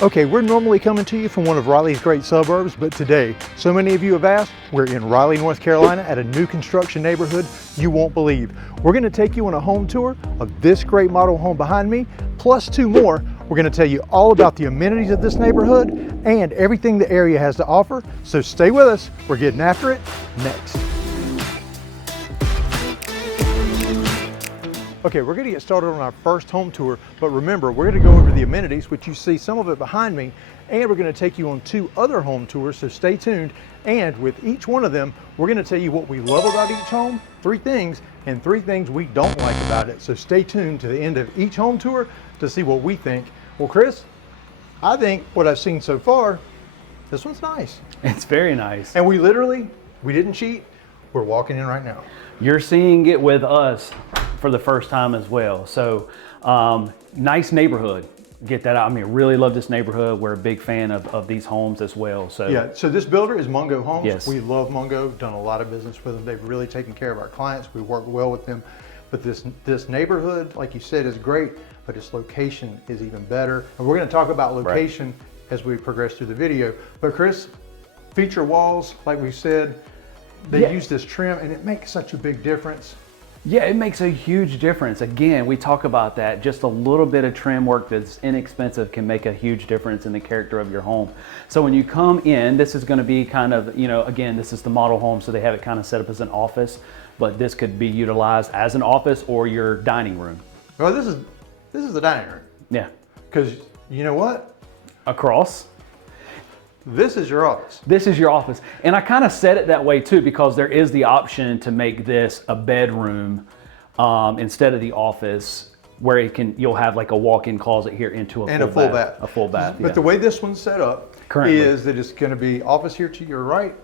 Okay, we're normally coming to you from one of Raleigh's great suburbs, but today, so many of you have asked, we're in Raleigh, North Carolina at a new construction neighborhood you won't believe. We're gonna take you on a home tour of this great model home behind me, plus two more. We're gonna tell you all about the amenities of this neighborhood and everything the area has to offer. So stay with us, we're getting after it next. Okay, we're gonna get started on our first home tour, but remember, we're gonna go over the amenities, which you see some of it behind me, and we're gonna take you on two other home tours, so stay tuned. And with each one of them, we're gonna tell you what we love about each home, three things, and three things we don't like about it. So stay tuned to the end of each home tour to see what we think. Well, Chris, I think what I've seen so far, this one's nice. It's very nice. And we didn't cheat, we're walking in right now. You're seeing it with us for the first time as well. So nice neighborhood, get that out. I mean, really love this neighborhood. We're a big fan of these homes as well. So yeah, so this builder is Mungo Homes. Yes. We love Mungo, done a lot of business with them. They've really taken care of our clients. We work well with them. But this neighborhood, like you said, is great, but its location is even better. And we're gonna talk about location as we progress through the video. But Chris, feature walls, like we said, they use this trim and it makes such a big difference. Yeah, it makes a huge difference. Again, we talk about that. Just a little bit of trim work that's inexpensive can make a huge difference in the character of your home. So when you come in, this is going to be kind of, again, this is the model home, so they have it kind of set up as an office, but this could be utilized as an office or your dining room. Well, this is the dining room. Yeah. Because you know what? Across. This is your office. This is your office. And I kind of said it that way too, because there is the option to make this a bedroom instead of the office, where you'll have like a walk-in closet here into a full bath. A full bath. But the way this one's set up is that it's going to be office here to your right,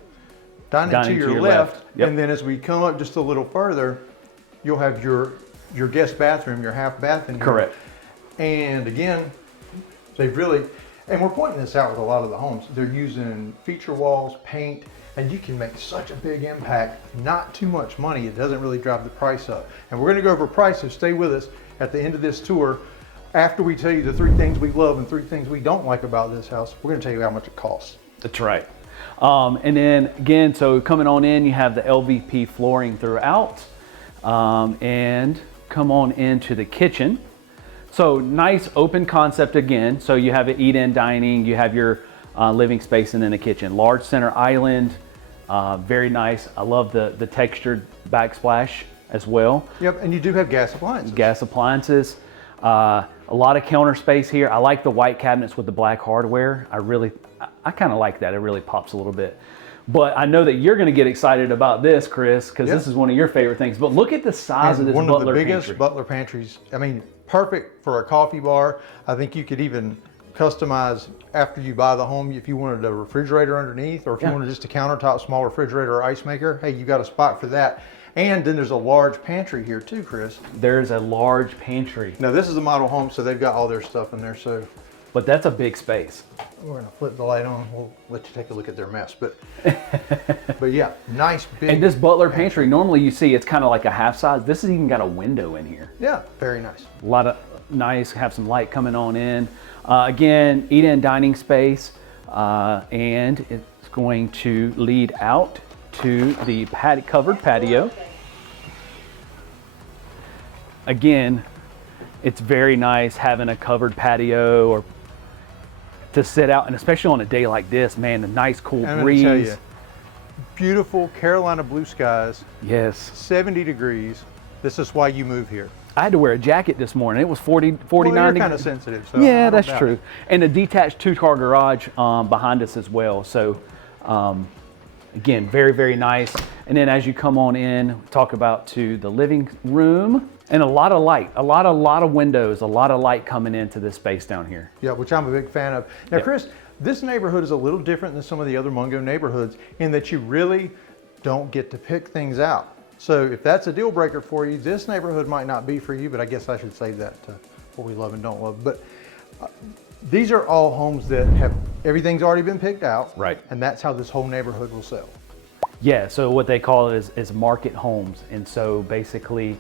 dining to your left. Yep. And then as we come up just a little further, you'll have your guest bathroom, your half bath in here. Correct. And again, they've really, and we're pointing this out with a lot of the homes, they're using feature walls, paint, and you can make such a big impact, not too much money. It doesn't really drive the price up. And we're gonna go over price, so stay with us at the end of this tour. After we tell you the three things we love and three things we don't like about this house, we're gonna tell you how much it costs. That's right. And then again, so coming on in, you have the LVP flooring throughout, and come on into the kitchen. So nice open concept again. So you have an eat-in dining, you have your living space, and then a kitchen. Large center island, very nice. I love the textured backsplash as well. Yep, and you do have gas appliances. Gas appliances. A lot of counter space here. I like the white cabinets with the black hardware. I kind of like that. It really pops a little bit. But I know that you're going to get excited about this, Chris, because this is one of your favorite things. But look at the size of this butler pantry. One of the biggest butler pantries. I mean, perfect for a coffee bar. I think you could even customize after you buy the home if you wanted a refrigerator underneath, or if you wanted just a countertop, small refrigerator or ice maker. Hey, you got a spot for that. And then there's a large pantry here too, Chris. There's a large pantry. Now this is a model home, so they've got all their stuff in there. So, but that's a big space. We're gonna flip the light on. We'll let you take a look at their mess, but yeah, nice big. And this butler pantry, normally you see it's kind of like a half size. This has even got a window in here. Yeah, very nice. A lot of nice, have some light coming on in. Again, eat-in dining space, and it's going to lead out to the covered patio. Again, it's very nice having a covered patio or to sit out, and especially on a day like this, man, the nice cool breeze. I'm gonna tell you, beautiful Carolina blue skies. Yes. 70 degrees. This is why you move here. I had to wear a jacket this morning. It was 49 well, degrees. Kind of sensitive. So yeah, that's true. And a detached two-car garage behind us as well. So again, very, very nice. And then as you come on in, talk about to the living room. And a lot of light, a lot of windows, a lot of light coming into this space down here. Yeah, which I'm a big fan of. Now, Chris, this neighborhood is a little different than some of the other Mungo neighborhoods in that you really don't get to pick things out. So if that's a deal breaker for you, this neighborhood might not be for you, but I guess I should save that to what we love and don't love. But these are all homes that have, everything's already been picked out. Right. And that's how this whole neighborhood will sell. Yeah, so what they call it is market homes. And so basically,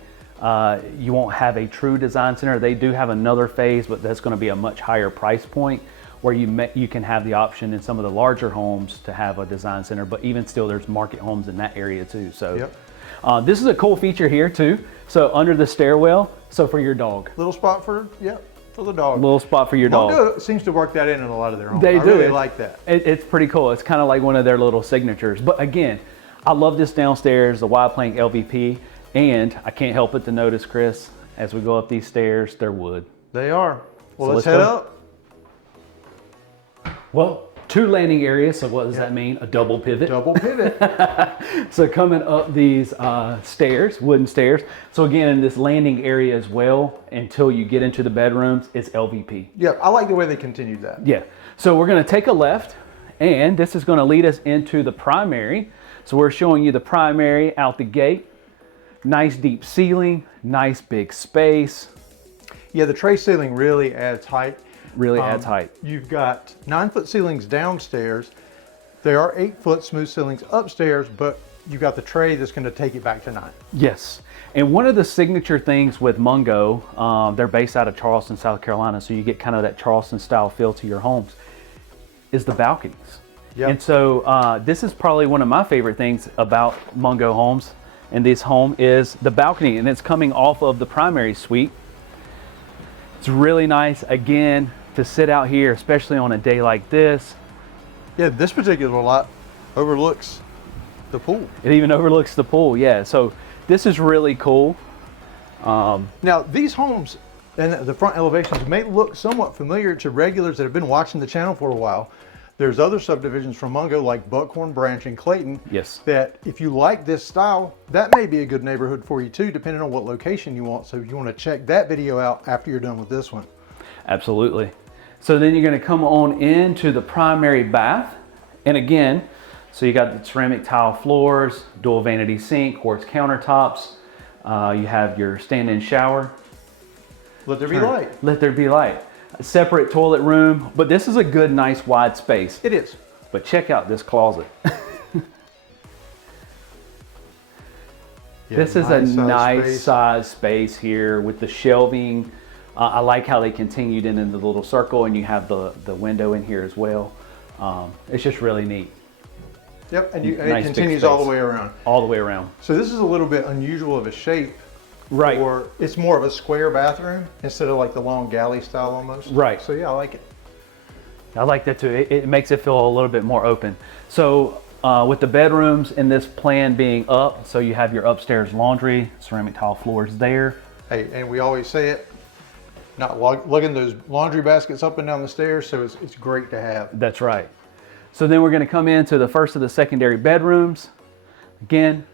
you won't have a true design center. They do have another phase, but that's going to be a much higher price point, where you can have the option in some of the larger homes to have a design center, but even still there's market homes in that area too. So Yep. this is a cool feature here too. So under the stairwell, so for your dog. Little spot for, yeah, for the dog. Little spot for your dog. Mungo seems to work that in a lot of their homes. They I do. really like that. It's pretty cool. It's kind of like one of their little signatures. But again, I love this downstairs, the wide plank LVP, and I can't help but to notice, Chris, as we go up these stairs, they're wood. They are. Well, So let's let's head go. up. Well, 2 landing areas, so what does that mean? A double pivot. Double pivot. So coming up these stairs, wooden stairs. So again, in this landing area as well, until you get into the bedrooms, it's LVP. Yeah, I like the way they continued that. Yeah. So we're gonna take a left, and this is gonna lead us into the primary. So we're showing you the primary out the gate. Nice deep ceiling, nice big space. Yeah, the tray ceiling really adds height. Really adds height. You've got 9-foot ceilings downstairs. There are 8-foot smooth ceilings upstairs, but you've got the tray that's going to take it back to 9. Yes. And one of the signature things with Mungo, they're based out of Charleston, South Carolina, so you get kind of that Charleston style feel to your homes, is the balconies. Yep. And so this is probably one of my favorite things about Mungo homes, and this home is the balcony, and it's coming off of the primary suite. It's really nice, again, to sit out here, especially on a day like this. Yeah, this particular lot overlooks the pool. It even overlooks the pool, yeah. So this is really cool. Now, these homes and the front elevations may look somewhat familiar to regulars that have been watching the channel for a while. There's other subdivisions from Mungo like Buckhorn Branch and Clayton. Yes. That if you like this style, that may be a good neighborhood for you too, depending on what location you want. So you want to check that video out after you're done with this one. Absolutely. So then you're going to come on into the primary bath. And again, so you got the ceramic tile floors, dual vanity sink, quartz countertops. You have your stand-in shower. Let there be light. Let there be light. A separate toilet room, but this is a good, nice, wide space. It is. But check out this closet. Yeah, this is a nice space. size space here with the shelving. I like how they continued in the little circle, and you have the window in here as well. It's just really neat. Yep, and, Nice it big continues all space. the way around. All the way around. So this is a little bit unusual of a shape. Right. Or it's more of a square bathroom instead of like the long galley style almost. Right. So yeah, I like it. I like that too. It makes it feel a little bit more open. So with the bedrooms in this plan being up, so you have your upstairs laundry, ceramic tile floors there. Hey, and we always say it, not lugging those laundry baskets up and down the stairs, so it's great to have. That's right. So then we're going to come into the first of the secondary bedrooms. Again,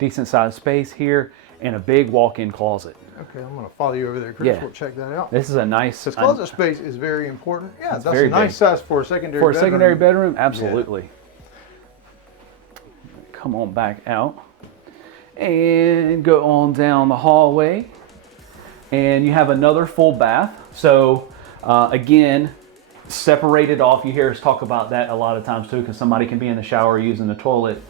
decent sized space here and a big walk-in closet. Okay, I'm going to follow you over there, Chris. Yeah. We'll check that out. This is a nice This closet space is very important. Yeah, that's very a nice big. size for a secondary for a bedroom. secondary bedroom. Absolutely. Come on back out and go on down the hallway, and you have another full bath. So again, separated off. You hear us talk about that a lot of times too, because somebody can be in the shower using the toilet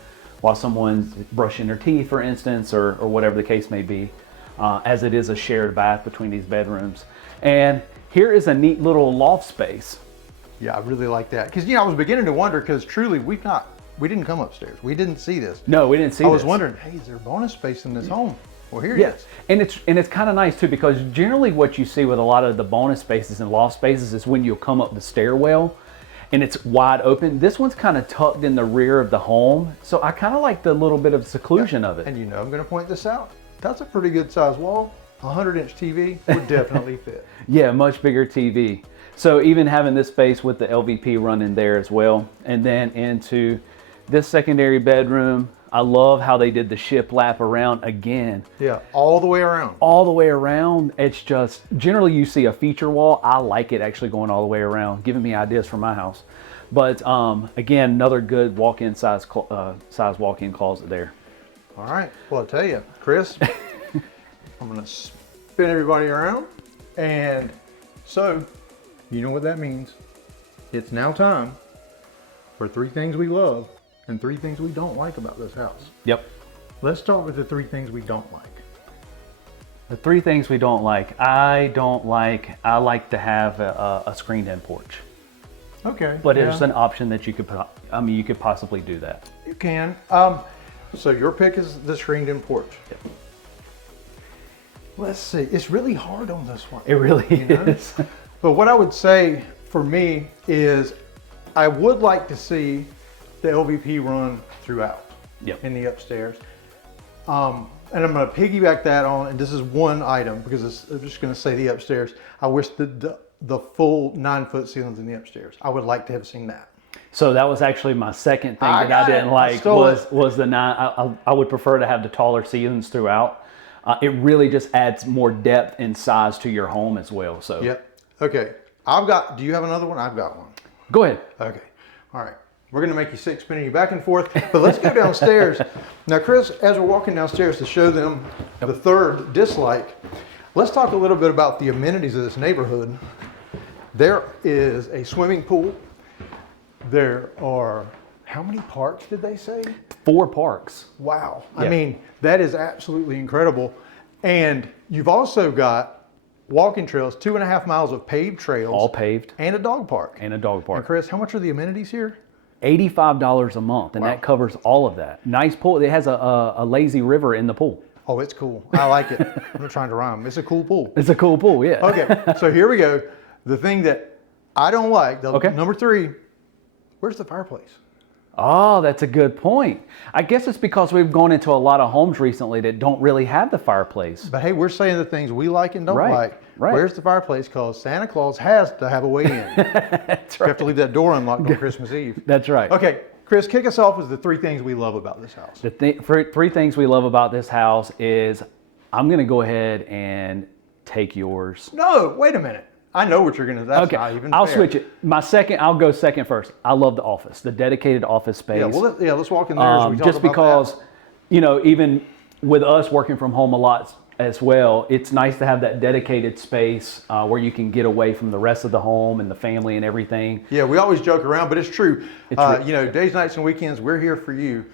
while someone's brushing their teeth, for instance, or whatever the case may be, as it is a shared bath between these bedrooms. And here is a neat little loft space. Yeah, I really like that. Because, you know, I was beginning to wonder, because truly we didn't come upstairs. We didn't see this. No, we didn't see this. I was wondering, hey, is there bonus space in this home? Well, here it Yeah, is. and it's kind of nice too, because generally what you see with a lot of the bonus spaces and loft spaces is when you'll come up the stairwell and it's wide open. This one's kind of tucked in the rear of the home, so I kind of like the little bit of seclusion of it. And you know, I'm going to point this out. That's a pretty good size wall. 100-inch TV would definitely fit. Yeah, much bigger TV. So even having this space with the LVP running there as well, and then into this secondary bedroom. I love how they did the shiplap around again. Yeah, all the way around. All the way around. It's just, generally you see a feature wall. I like it actually going all the way around, giving me ideas for my house. But again, another good walk-in size walk-in closet there. All right, well, I'll tell you, Chris, I'm gonna spin everybody around. And so, you know what that means. It's now time for 3 things we love and 3 things we don't like about this house. Yep. Let's start with the 3 things we don't like. The 3 things we don't like. I like to have a screened-in porch. Okay. But it's an option that you could, you could possibly do that. You can. So your pick is the screened-in porch. Yep. Let's see. It's really hard on this one. It really is. But what I would say for me is I would like to see the LVP run throughout in the upstairs. And I'm going to piggyback that on, and this is one item because I'm just going to say the upstairs. I wish the full 9-foot ceilings in the upstairs. I would like to have seen that. So that was actually my second thing that I didn't like was the 9. I would prefer to have the taller ceilings throughout. It really just adds more depth and size to your home as well. So. Yep. Okay. Do you have another one? I've got one. Go ahead. Okay. All right. We're going to make you sick spinning you back and forth, but let's go downstairs. Now, Chris, as we're walking downstairs to show them the third dislike, let's talk a little bit about the amenities of this neighborhood. There is a swimming pool. There are, how many parks did they say? 4 parks. Wow. Yeah. I mean, that is absolutely incredible. And you've also got walking trails, 2.5 miles of paved trails. All paved. And a dog park. And a dog park. And Chris, how much are the amenities here? $85 a month, and that covers all of that. Nice pool. It has a lazy river in the pool. Oh, it's cool. I like it. I'm not trying to rhyme. It's a cool pool. It's a cool pool, yeah. Okay, so here we go. The thing that I don't like, number 3, where's the fireplace? Oh, that's a good point. I guess it's because we've gone into a lot of homes recently that don't really have the fireplace. But hey, we're saying the things we like and don't like. Right. Where's the fireplace? Because Santa Claus has to have a way in. That's right. You have to leave that door unlocked on Christmas Eve. That's right. Okay, Chris, kick us off with the 3 things we love about this house. The 3 things we love about this house is, I'm going to go ahead and take yours. No, wait a minute. I know what you're going to. That's okay, not even I'll fair. switch it. I'll go second first. I love the office, the dedicated office space. Yeah, well, let's walk in there as we talk just about because, that. Even with us working from home a lot as well, it's nice to have that dedicated space where you can get away from the rest of the home and the family and everything. Yeah, we always joke around, but it's true. Days, nights, and weekends, we're here for you.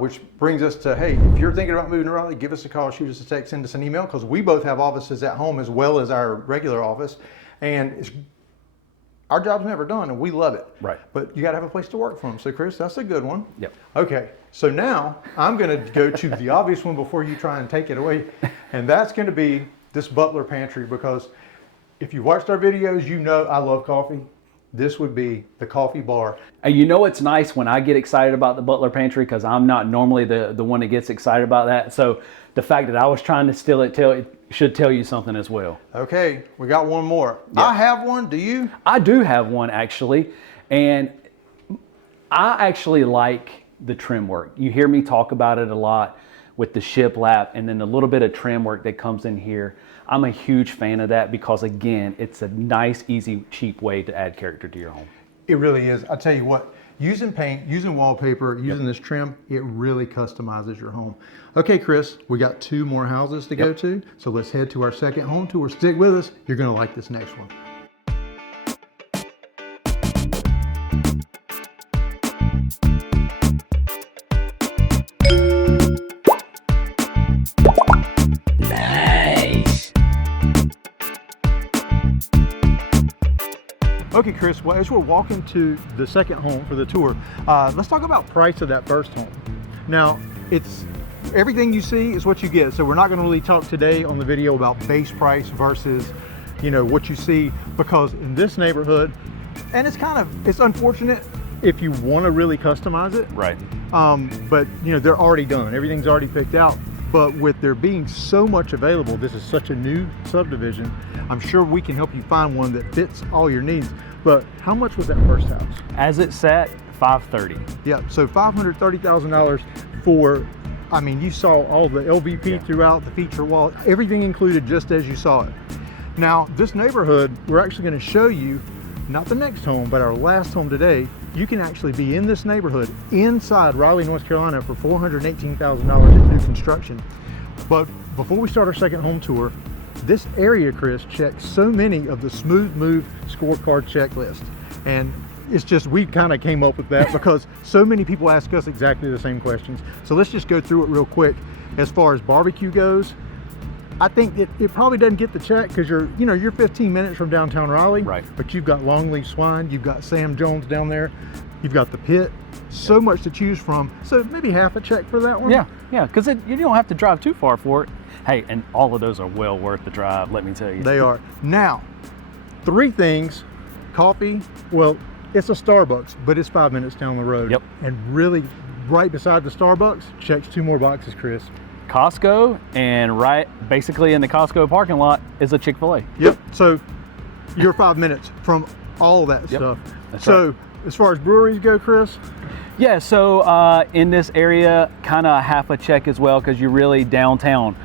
Which brings us to, hey, if you're thinking about moving to Raleigh, give us a call, shoot us a text, send us an email, because we both have offices at home as well as our regular office. And our job's never done, and we love it. Right. But you got to have a place to work from. So, Chris, that's a good one. Yep. Okay. So now I'm going to go to the obvious one before you try and take it away, and that's going to be this butler pantry, because if you watched our videos, you know I love coffee. This would be the coffee bar. And it's nice when I get excited about the butler pantry, because I'm not normally the one that gets excited about that. So the fact that I was trying to steal it should tell you something as well. Okay, we got one more. Yeah. I have one. Do you? I do have one, actually. And I actually like the trim work. You hear me talk about it a lot with the shiplap and then the little bit of trim work that comes in here. I'm a huge fan of that because, again, it's a nice, easy, cheap way to add character to your home. It really is. I tell you what, using paint, using wallpaper, using this trim, it really customizes your home. Okay, Chris, we got 2 more houses to go to, so let's head to our second home tour. Stick with us. You're going to like this next one. Okay, Chris, well, as we're walking to the second home for the tour, let's talk about price of that first home. Now, it's everything you see is what you get. So we're not going to really talk today on the video about base price versus, what you see, because in this neighborhood, and it's unfortunate if you want to really customize it. Right. But they're already done. Everything's already picked out. But with there being so much available, this is such a new subdivision, I'm sure we can help you find one that fits all your needs. But how much was that first house? As it sat, $530,000. Yeah, so $530,000 for, you saw all the LVP throughout, the feature wall, everything included just as you saw it. Now, this neighborhood, we're actually going to show you, not the next home, but our last home today. You can actually be in this neighborhood inside Raleigh, North Carolina for $418,000 in new construction. But before we start our second home tour, this area, Chris, checks so many of the smooth move scorecard checklist. And it's just, we kind of came up with that because so many people ask us exactly the same questions. So let's just go through it real quick. As far as barbecue goes, I think it probably doesn't get the check because you're 15 minutes from downtown Raleigh, right? But you've got Longleaf Swine, you've got Sam Jones down there, you've got the pit, so much to choose from. So maybe half a check for that one. Yeah, because you don't have to drive too far for it. Hey, and all of those are well worth the drive, let me tell you. They are. Now, 3 things. Coffee, well, it's a Starbucks, but it's 5 minutes down the road. Yep. And really, right beside the Starbucks, checks 2 more boxes, Chris. Costco, and right basically in the Costco parking lot is a Chick-fil-A. Yep. So you're 5 minutes from all that stuff. That's so right. As far as breweries go, Chris? Yeah, so in this area, kind of half a check as well, because you're really downtown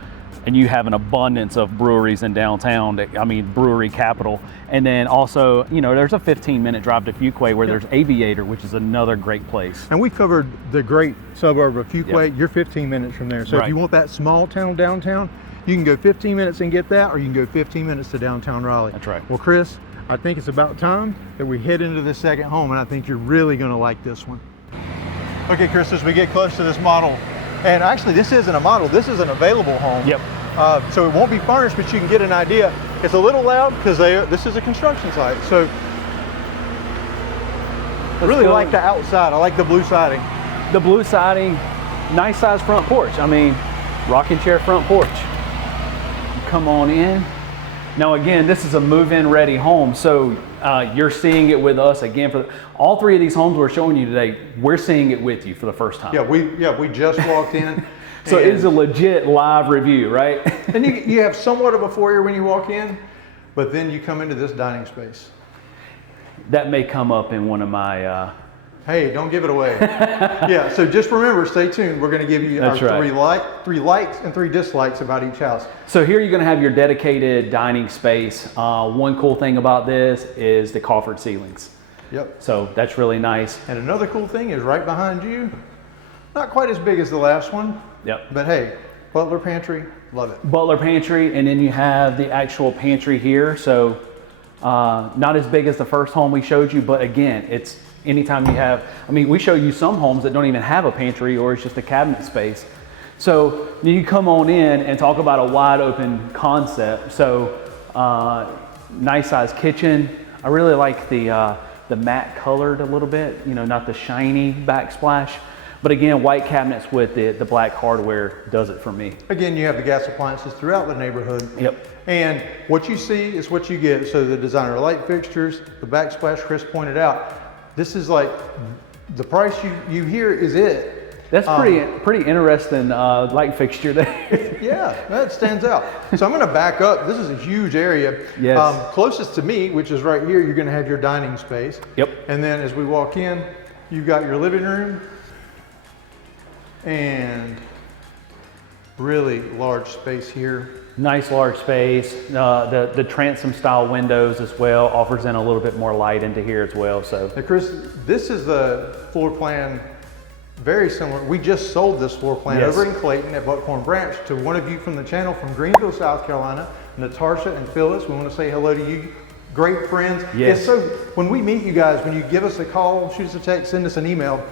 and you have an abundance of breweries in downtown. I mean, brewery capital. And then also, there's a 15-minute drive to Fuquay where there's Aviator, which is another great place. And we covered the great suburb of Fuquay. Yep. You're 15 minutes from there. So Right. if you want that small town downtown, you can go 15 minutes and get that, or you can go 15 minutes to downtown Raleigh. That's right. Well, Chris, I think it's about time that we head into the second home, and I think you're really going to like this one. Okay, Chris, as we get close to this model, and actually this isn't a model, this is an available home. Yep. So it won't be furnished, but you can get an idea. It's a little loud because this is a construction site. So I really like the outside. I like the blue siding. The blue siding, nice size front porch. I mean, rocking chair front porch. Come on in. Now again, this is a move-in ready home, so you're seeing it with us again. For all 3 of these homes we're showing you today, we're seeing it with you for the first time. Yeah, we just walked in. So it is a legit live review, right? And you have somewhat of a foyer when you walk in, but then you come into this dining space. That may come up in one of my... Hey, don't give it away. Yeah, so just remember, stay tuned. We're going to give you our 3 likes and 3 dislikes about each house. So here you're going to have your dedicated dining space. One cool thing about this is the coffered ceilings. Yep. So that's really nice. And another cool thing is right behind you, not quite as big as the last one. Yep. But hey, butler pantry, love it. Butler pantry, and then you have the actual pantry here. So not as big as the first home we showed you, but again, it's anytime you have, we show you some homes that don't even have a pantry or it's just a cabinet space. So you come on in and talk about a wide open concept. So nice size kitchen. I really like the matte colored a little bit, not the shiny backsplash. But again, white cabinets with the black hardware does it for me. Again, you have the gas appliances throughout the neighborhood. Yep. And what you see is what you get. So the designer light fixtures, the backsplash Chris pointed out, this is like, the price you hear is it. That's pretty interesting light fixture there. Yeah, that stands out. So I'm going to back up. This is a huge area. Yes. Closest to me, which is right here, you're going to have your dining space. Yep. And then as we walk in, you've got your living room and really large space here. Nice large space. The transom style windows as well offers in a little bit more light into here as well. So now, Chris, this is the floor plan, very similar. We just sold this floor plan over in Clayton at Buckhorn Branch to one of you from the channel from Greenville, South Carolina, Natasha and Phyllis. We want to say hello to you. Great friends. Yes. So when we meet you guys, when you give us a call, shoot us a text, send us an email,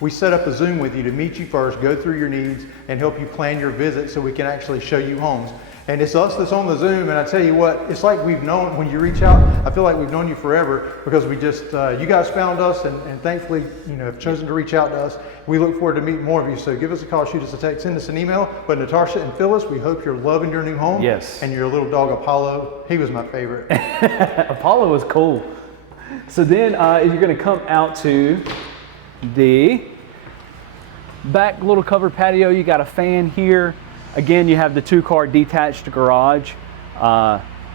we set up a Zoom with you to meet you first, go through your needs, and help you plan your visit so we can actually show you homes. And it's us that's on the Zoom, and I tell you what, it's like we've known, when you reach out, I feel like we've known you forever because we just, you guys found us and thankfully, have chosen to reach out to us. We look forward to meeting more of you. So give us a call, shoot us a text, send us an email. But Natasha and Phyllis, we hope you're loving your new home. Yes. And your little dog Apollo, he was my favorite. Apollo was cool. So then you're going to come out to the back little covered patio. You got a fan here. Again, you have the 2-car detached garage.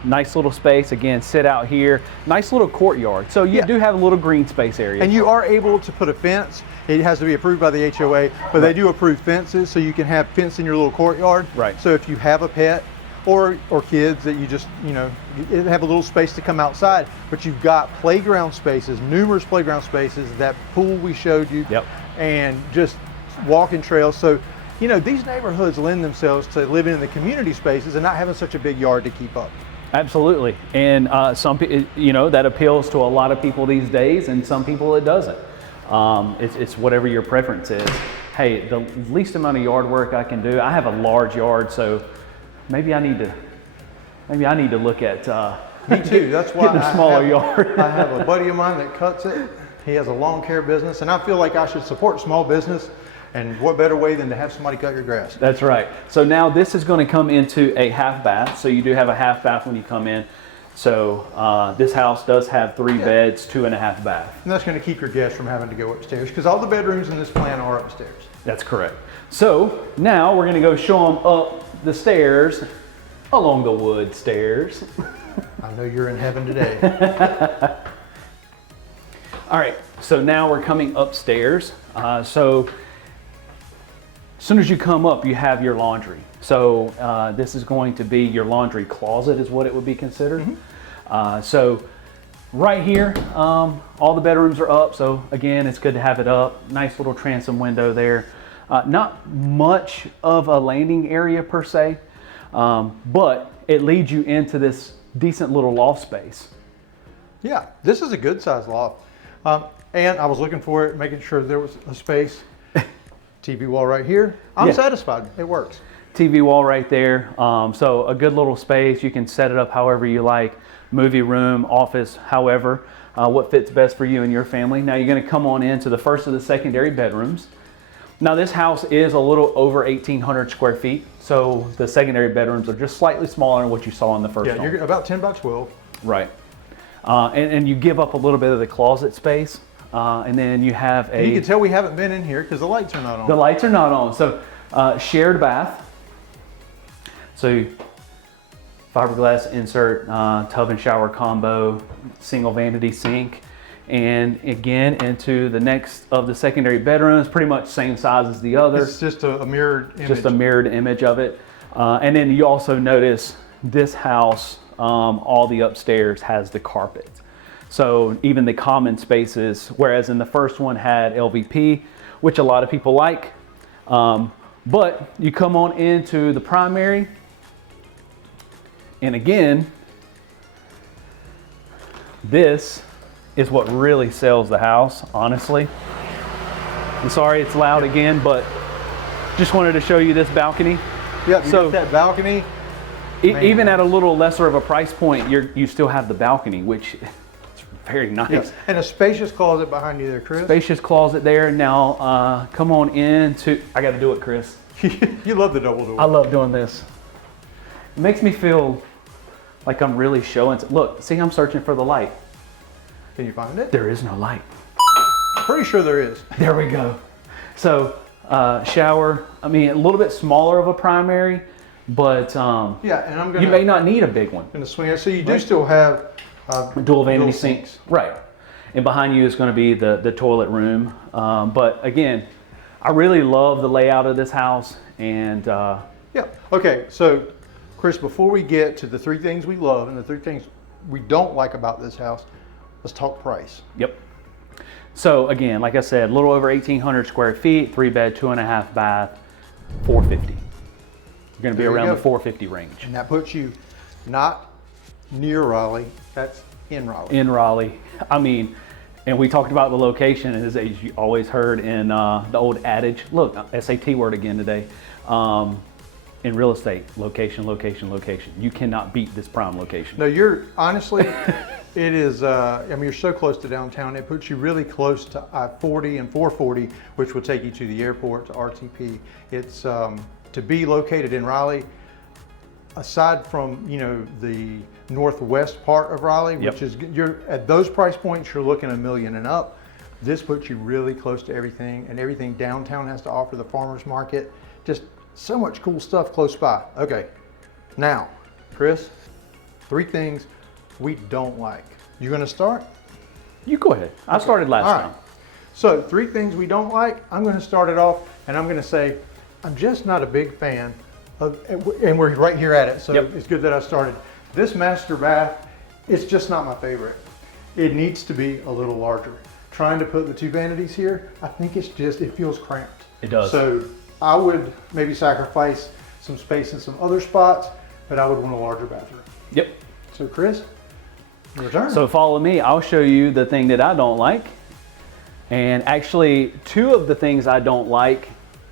Nice little space. Again, sit out here. Nice little courtyard. So you do have a little green space area. And you are able to put a fence. It has to be approved by the HOA, but they do approve fences, so you can have fence in your little courtyard. Right. So if you have a pet or kids that you just, have a little space to come outside, but you've got playground spaces, numerous playground spaces, that pool we showed you, and just walking trails. So, these neighborhoods lend themselves to living in the community spaces and not having such a big yard to keep up. Absolutely. And some people, that appeals to a lot of people these days, and some people it doesn't. It's whatever your preference is. Hey, the least amount of yard work I can do. I have a large yard, so maybe I need to look at Me too. That's why getting a smaller yard. I have a buddy of mine that cuts it. He has a lawn care business, and I feel like I should support small business. And what better way than to have somebody cut your grass? That's right. So now this is going to come into a half bath. So you do have a half bath when you come in. So this house does have 3 beds, 2.5 baths. And that's going to keep your guests from having to go upstairs because all the bedrooms in this plan are upstairs. That's correct. So now we're going to go show them up the stairs, along the wood stairs. I know you're in heaven today. All right, so now we're coming upstairs. So as soon as you come up, you have your laundry. So this is going to be your laundry closet is what it would be considered. So right here, all the bedrooms are up. So again, it's good to have it up. Nice little transom window there. Not much of a landing area per se, but it leads you into this decent little loft space. Yeah, this is a good size loft. And I was looking for it, making sure there was a space. TV wall right here. I'm satisfied. It works. TV wall right there. So a good little space. You can set it up however you like. Movie room, office, however, what fits best for you and your family. Now you're going to come on into the first of the secondary bedrooms. Now this house is a little over 1,800 square feet. So the secondary bedrooms are just slightly smaller than what you saw in the first home. You're about 10 by 12. Right. And you give up a little bit of the closet space. And then you have a... You can tell we haven't been in here because the lights are not on. The lights are not on. So shared bath. So fiberglass insert, tub and shower combo, single vanity sink. And again, into the next of the secondary bedrooms, pretty much same size as the other. It's just a mirrored image. Just a mirrored image of it. And then you also notice this house, all the upstairs has the carpet. So even the common spaces, whereas in the first one had LVP, which a lot of people like. But you come on into the primary, and again, this is what really sells the house, honestly. I'm sorry it's loud again, but just wanted to show you this balcony. Yeah, so that balcony. Even at a little lesser of a price point, you still have the balcony, which is very nice. Yeah. And a spacious closet behind you there, Chris. Spacious closet there. Now, come on into, I got to do it, Chris. You love the double door. I love doing this. It makes me feel like I'm really showing. Look, see, I'm searching for the light. Can you find it? There is no light. Pretty sure there is. There we go. So, shower, I mean, a little bit smaller of a primary, but yeah, and I'm gonna, you may not need a big one. In the swing. So you do still have dual vanity sinks. Right. And behind you is going to be the toilet room. But again, I really love the layout of this house. And yeah. Okay. So, Chris, before we get to the 3 things we love and the 3 things we don't like about this house, let's talk price. Yep. So again, like I said, a little over 1,800 square feet, 3 bed, 2.5 bath, $450. You're going to be around the $450 range. And that puts you not near Raleigh, that's in Raleigh. In Raleigh. I mean, and we talked about the location, and as you always heard in the old adage, look, SAT word again today, in real estate, location, location, location. You cannot beat this prime location. No, you're, honestly, it is, I mean, you're so close to downtown, it puts you really close to I-40 and 440, which will take you to the airport, to RTP. It's, to be located in Raleigh, aside from, you know, the northwest part of Raleigh, which is, you're at those price points, you're looking $1 million and up. This puts you really close to everything, and everything downtown has to offer, the farmer's market, just so much cool stuff close by. Okay, now, Chris, 3 things we don't like. You gonna start? You go ahead. I started last time. So 3 things we don't like. I'm gonna start it off, and I'm gonna say, I'm just not a big fan of, and we're right here at it, so it's good that I started. This master bath, it's just not my favorite. It needs to be a little larger. Trying to put the 2 vanities here, I think it's just, it feels cramped. It does. So I would maybe sacrifice some space in some other spots, but I would want a larger bathroom. Yep. So Chris, your turn. So follow me, I'll show you the thing that I don't like. And actually 2 of the things I don't like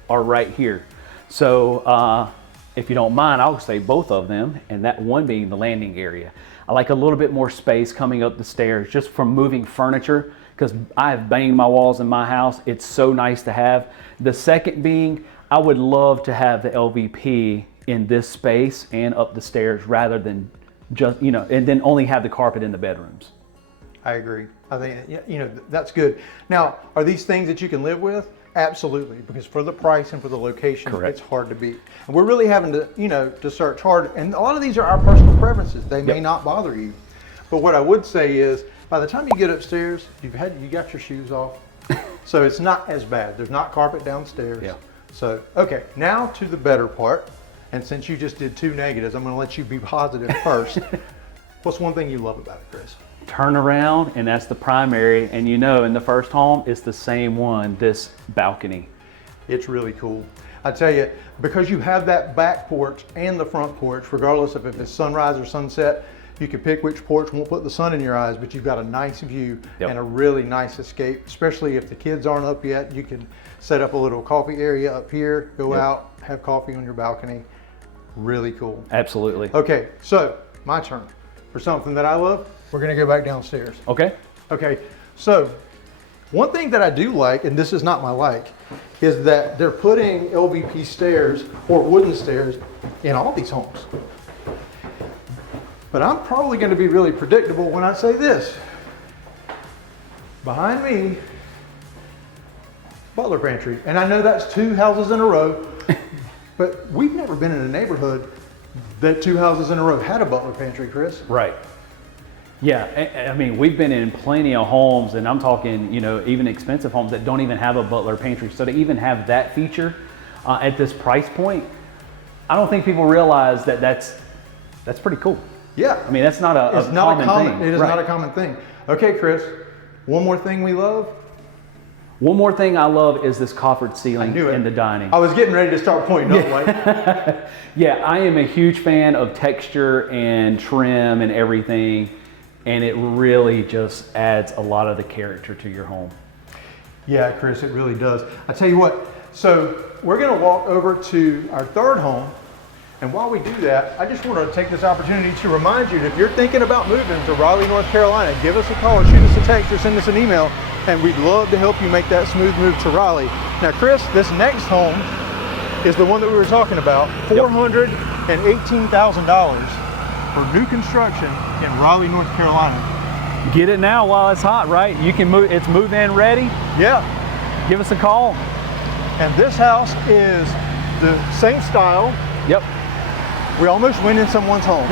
are right here. So if you don't mind, I'll say both of them, and that one being the landing area. I like a little bit more space coming up the stairs just from moving furniture, because I have banged my walls in my house. It's so nice to have. The second being, I would love to have the LVP in this space and up the stairs rather than just, you know, and then only have the carpet in the bedrooms. I agree. I think, you know, that's good. Now, are these things that you can live with? Absolutely, because for the price and for the location, Correct. It's hard to beat. And we're really having to, you know, to search hard. And a lot of these are our personal preferences. They may not bother you. But what I would say is, by the time you get upstairs, you got your shoes off. So it's not as bad. There's not carpet downstairs. Yeah. So, okay, now to the better part. And since you just did 2 negatives, I'm going to let you be positive first. What's one thing you love about it, Chris? Turn around, and that's the primary. And you know, in the first home, it's the same one, this balcony. It's really cool. I tell you, because you have that back porch and the front porch, regardless of if it's sunrise or sunset, you can pick which porch won't put the sun in your eyes, but you've got a nice view and a really nice escape, especially if the kids aren't up yet. You can set up a little coffee area up here, go out, have coffee on your balcony. Really cool. Absolutely. Okay, so my turn. For something that I love, we're gonna go back downstairs. Okay. Okay, so one thing that I do like, and this is not my like, is that they're putting LVP stairs or wooden stairs in all these homes. But I'm probably gonna be really predictable when I say this. Behind me, butler pantry. And I know that's 2 houses in a row, but we've never been in a neighborhood that 2 houses in a row had a butler pantry, Chris. Right. Yeah, I mean, we've been in plenty of homes, and I'm talking, you know, even expensive homes that don't even have a butler pantry. So to even have that feature at this price point, I don't think people realize that that's pretty cool. Yeah. I mean, that's not a common thing. It is not a common thing. Okay, Chris, one more thing we love. One more thing I love is this coffered ceiling in the dining. I was getting ready to start pointing up like. Yeah, I am a huge fan of texture and trim and everything, and it really just adds a lot of the character to your home. Yeah, Chris, it really does. I tell you what, so we're gonna walk over to our third home, and while we do that, I just want to take this opportunity to remind you that if you're thinking about moving to Raleigh, North Carolina, give us a call, shoot us a text, or send us an email, and we'd love to help you make that smooth move to Raleigh. Now, Chris, this next home is the one that we were talking about, $418,000 for new construction in Raleigh, North Carolina. Get it now while it's hot, right? You can move, it's move-in ready. Yeah. Give us a call. And this house is the same style. Yep. We almost went in someone's home.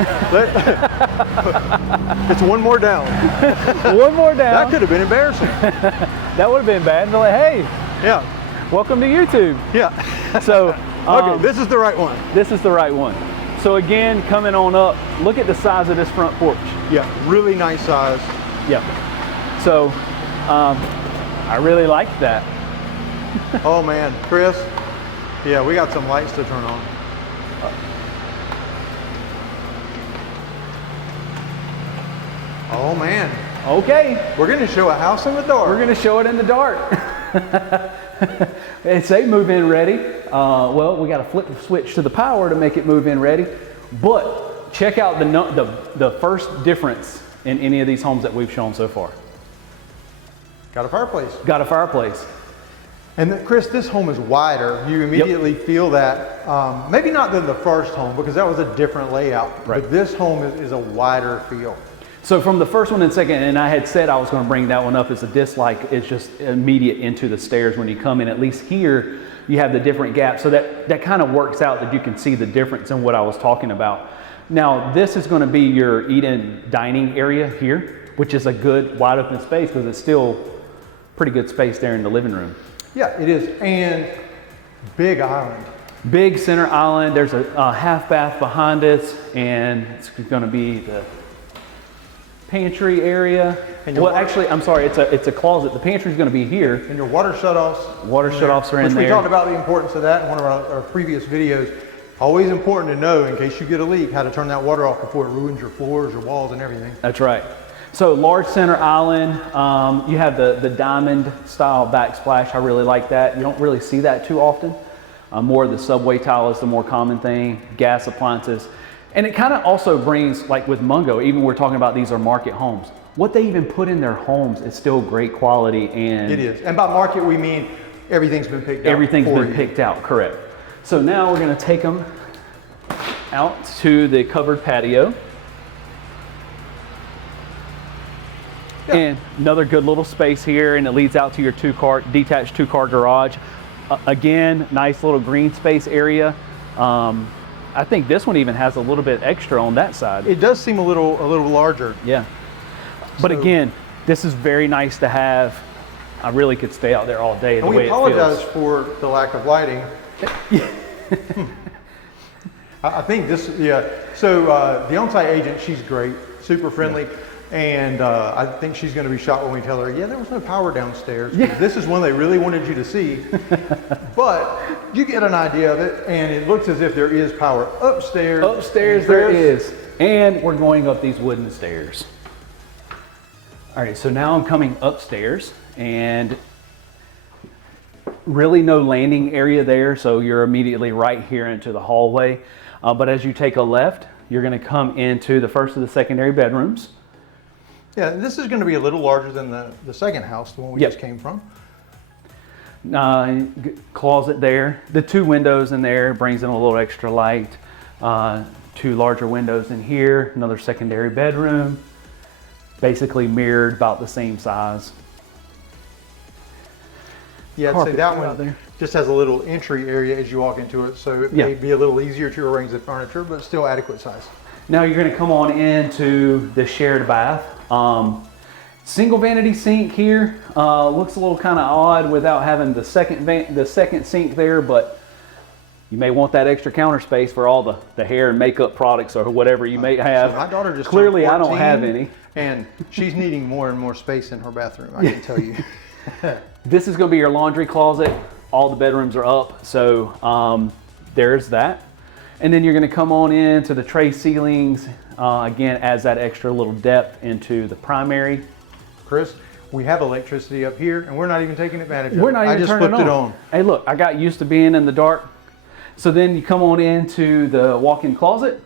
It's one more down. One more down. That could have been embarrassing. That would have been bad. They're like, hey, yeah, welcome to YouTube. Yeah. So, okay, this is the right one. This is the right one. So again, coming on up, look at the size of this front porch. Yeah, really nice size. Yeah. So, I really like that. Oh man, Chris. Yeah, we got some lights to turn on. Oh man. Okay. We're gonna show a house in the dark. We're gonna show it in the dark. It's a move-in ready. Well, we got to flip the switch to the power to make it move-in ready. But check out the first difference in any of these homes that we've shown so far. Got a fireplace. Got a fireplace. And Chris, this home is wider. You immediately feel that. Maybe not than the first home because that was a different layout. Right. But this home is a wider feel. So from the first one and second, and I had said I was going to bring that one up as a dislike, it's just immediate into the stairs when you come in. At least here, you have the different gaps. So that kind of works out that you can see the difference in what I was talking about. Now, this is going to be your eat-in dining area here, which is a good wide open space because it's still pretty good space there in the living room. Yeah, it is. And big island. Big center island. There's a half bath behind us, and it's going to be the pantry area. Well, actually, I'm sorry, it's a closet. The pantry is going to be here. And your water shutoffs. Water shutoffs are in there. We talked about the importance of that in one of our previous videos. Always important to know, in case you get a leak, how to turn that water off before it ruins your floors, your walls, and everything. That's right. So large center island. You have the diamond style backsplash. I really like that. You don't really see that too often. More of the subway tile is the more common thing, gas appliances. And it kind of also brings, like with Mungo, even we're talking about these are market homes. What they even put in their homes is still great quality. And it is. And by market, we mean everything's been picked out. Everything's been picked out, correct. So now we're gonna take them out to the covered patio. Yeah. And another good little space here, and it leads out to your detached two-car garage. Again, nice little green space area. I think this one even has a little bit extra on that side. It does seem a little larger. Yeah. But again, this is very nice to have. I really could stay out there all day. And we apologize for the lack of lighting. I think this, yeah. So the on-site agent, she's great, super friendly. Yeah. And I think she's going to be shocked when we tell her, yeah, there was no power downstairs. Yeah. This is one they really wanted you to see. But you get an idea of it, and it looks as if there is power upstairs. Upstairs there is. And we're going up these wooden stairs. All right, so now I'm coming upstairs, and really no landing area there, so you're immediately right here into the hallway. But as you take a left, you're going to come into the first of the secondary bedrooms. Yeah, this is going to be a little larger than the second house, the one we just came from. Closet there. The two windows in there brings in a little extra light. Two larger windows in here, another secondary bedroom. Basically mirrored, about the same size. Yeah, I'd say that one just has a little entry area as you walk into it, so it may be a little easier to arrange the furniture, but still adequate size. Now you're going to come on into the shared bath. Single vanity sink here. Looks a little kind of odd without having the second sink there, but you may want that extra counter space for all the hair and makeup products or whatever you may have. So my daughter just clearly I don't have any, and she's needing more and more space in her bathroom. I can tell you. This is going to be your laundry closet. All the bedrooms are up, so there's that. And then you're going to come on into the tray ceilings. Again, adds that extra little depth into the primary. Chris, we have electricity up here, and we're not even taking advantage of it. We're not even turning it on. Hey, look, I got used to being in the dark. So then you come on into the walk-in closet.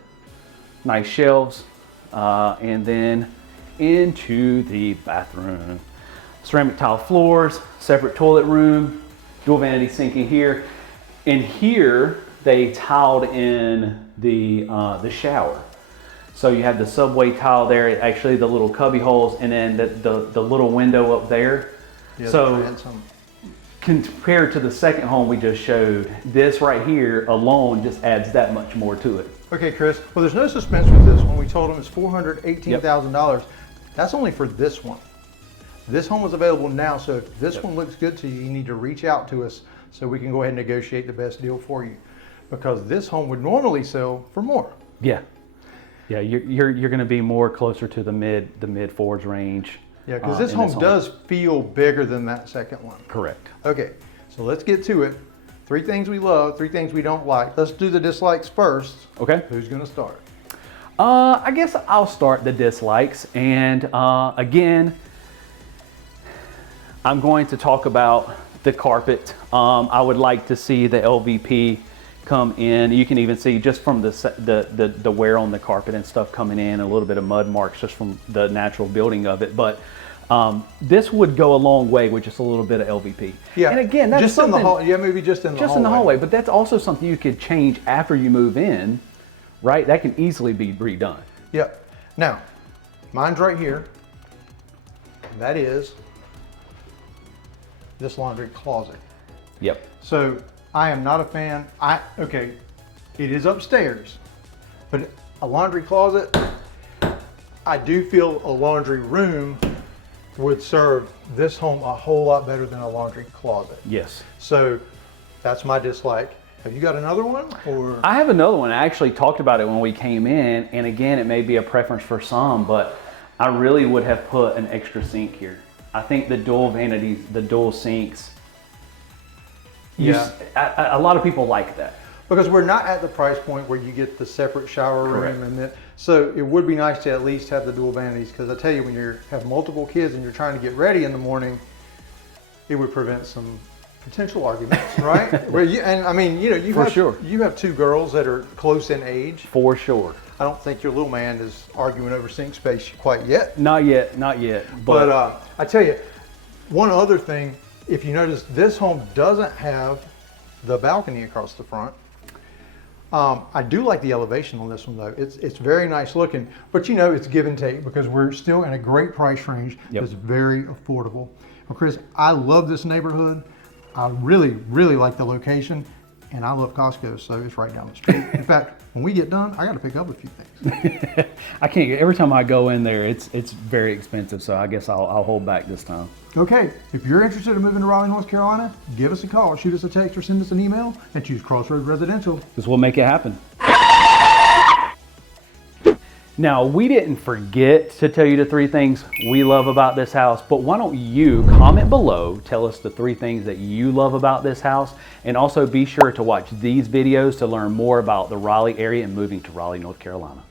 Nice shelves. And then into the bathroom. Ceramic tile floors, separate toilet room, dual vanity sink in here. In here, they tiled in the shower. So you have the subway tile there, actually the little cubby holes, and then the little window up there. Yeah, so compared to the second home we just showed, this right here alone just adds that much more to it. Okay, Chris. Well, there's no suspense with this one. We told them it's $418,000. That's only for this one. This home is available now, so if this one looks good to you, you need to reach out to us so we can go ahead and negotiate the best deal for you. Because this home would normally sell for more. Yeah. Yeah, you're going to be more closer to the mid fours range. Yeah, because this home does feel bigger than that second one. Correct. Okay, so let's get to it. 3 things we love, 3 things we don't like. Let's do the dislikes first. Okay. Who's going to start? I guess I'll start the dislikes. And again, I'm going to talk about the carpet. I would like to see the LVP come in. You can even see just from the wear on the carpet and stuff coming in, a little bit of mud marks just from the natural building of it. But this would go a long way with just a little bit of LVP. Yeah. And again, that's just something, in the hall. Yeah, maybe just in the hallway. Just in the hallway, but that's also something you could change after you move in, right? That can easily be redone. Yep. Now, mine's right here. That is this laundry closet. Yep. So I am not a fan. Okay, it is upstairs, but a laundry closet, I do feel a laundry room would serve this home a whole lot better than a laundry closet. Yes. So that's my dislike. Have you got another one? Or I have another one. I actually talked about it when we came in, and again, it may be a preference for some, but I really would have put an extra sink here. I think the dual vanities, the dual sinks, a lot of people like that. Because we're not at the price point where you get the separate shower room, and then, so it would be nice to at least have the dual vanities. Because I tell you, when you have multiple kids and you're trying to get ready in the morning, it would prevent some potential arguments, right? Where you, and I mean, you know, you For have, sure. you have two girls that are close in age. For sure. I don't think your little man is arguing over sink space quite yet. Not yet, not yet. But I tell you, one other thing, if you notice, this home doesn't have the balcony across the front. I do like the elevation on this one though. It's very nice looking, but you know, it's give and take because we're still in a great price range that's very affordable. Well, Chris, I love this neighborhood. I really, really like the location, and I love Costco, so it's right down the street. In fact, when we get done, I got to pick up a few things. I can't get, every time I go in there, it's very expensive, so I guess I'll hold back this time. Okay, if you're interested in moving to Raleigh, North Carolina, give us a call, shoot us a text, or send us an email, and choose Crossroads Residential. Because we'll make it happen. Now, we didn't forget to tell you the 3 things we love about this house, but why don't you comment below, tell us the 3 things that you love about this house, and also be sure to watch these videos to learn more about the Raleigh area and moving to Raleigh, North Carolina.